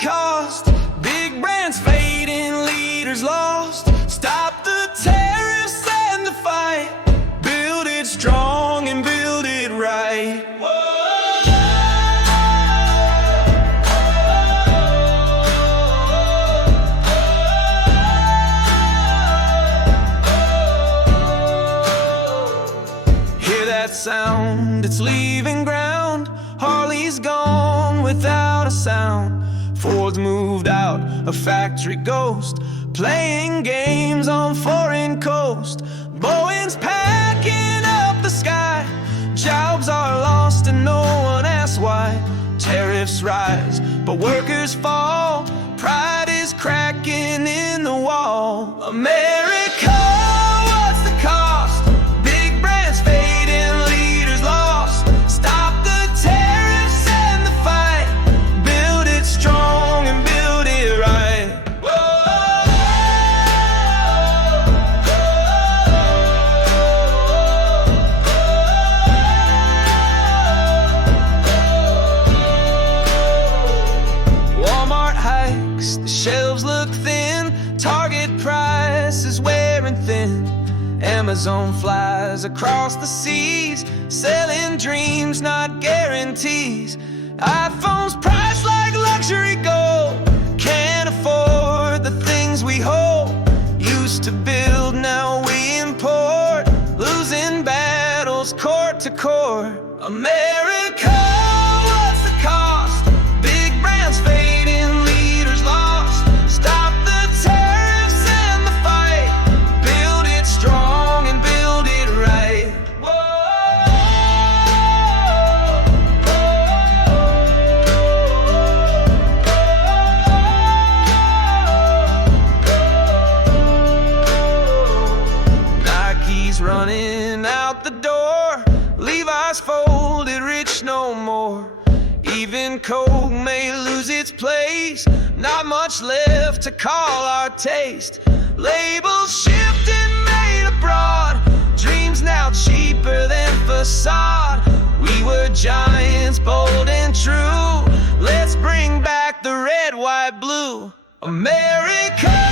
cost? Big brands fading, leaders lost. Stop the tariffs and the fight. Build it strong and build it right. Hear that sound? It's leaving ground. Harley's gone without a sound. Ford's moved out, a factory ghost, playing games on foreign coast. Boeing's packing up the sky. Jobs are lost and no one asks why. Tariffs rise, but workers fall. Pride is cracking in the wall. America, what's the cost? Big brands fading, leaders lost. Stop the tariffs and the fight. Build it strong and build it right. Walmart hikes, the shelves look thin. Target price is wearing thin. Amazon flies across the seas, selling dreams, not guarantees. iPhones priced like luxury gold. Can't afford the things we hold. Used to build, now we import. Losing battles court to court. America, what's the cost? Big brands fading, leaders lost. Stop the tariffs and the fight. Build it strong and build it right. Nike's running out the door. Levi's folded, rich no more. Even Coke may lose its place. Not much left to call our taste. Labels shifting, made abroad. Dreams now cheaper than facade. We were giants, bold and true. Let's bring back the red, white, blue. America.